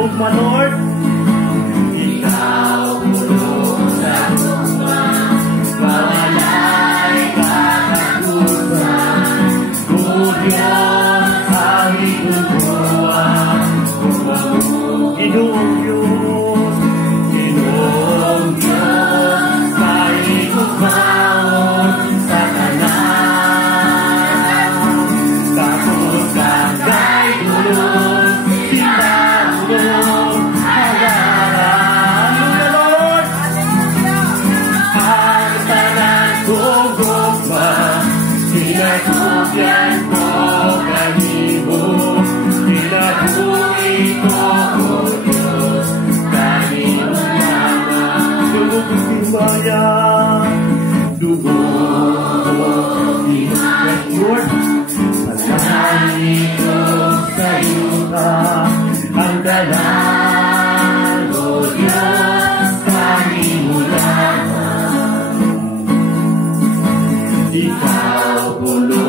gugma, Lord. Ikaw pulong sa gugma, mawala'y katakutan. O Diyos, aming tungkuan, Ginoong Diyos, Ginoong Diyos, kahit magmaon sa kanan. Tapos kagay tulong, sinatulong, hagaran. Lord. Ang tanan kong gugma, sinatupyan ko kanimo. Tinabuhi ko, O Diyos, kanimo lamang. Dugong timbayan, Dugong tinagay, Lord. Salangin ko sa iyo ka, ang dalang, O Diyos, kanimo lamang. Ikaw, pulo